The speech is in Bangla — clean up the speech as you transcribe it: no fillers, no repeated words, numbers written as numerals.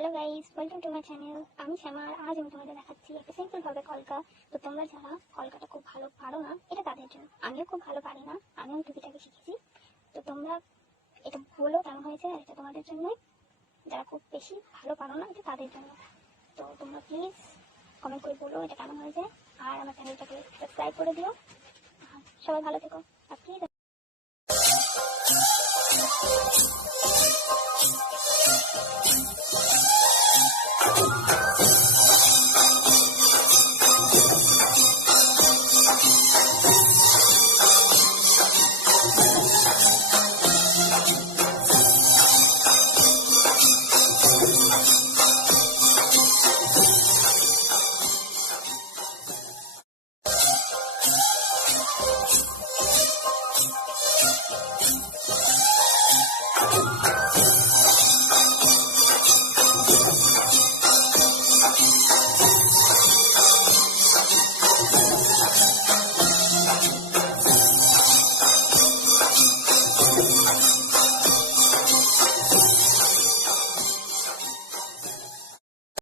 Hello guys, welcome to my channel. আমি শ্যামা। আর আজ আমি তোমাদের দেখাচ্ছি একটা সিম্পল ভাবে কলকা। তো তোমরা যারা কলকাটা খুব ভালো পারো না, এটা তাদের জন্য। আমিও খুব ভালো পারি না, আমিও টুকিটাকি শিখেছি। তো তোমরা এটা বলো কেমন হয়েছে, আর এটা তোমাদের জন্য। যারা খুব বেশি ভালো পারো না, এটা তাদের জন্য। তো তোমরা প্লিজ কমেন্ট করে বলো এটা কেমন হয়েছে, আর আমার চ্যানেলটাকে সাবস্ক্রাইব করে দিও। সবাই ভালো থেকো আর প্লিজ।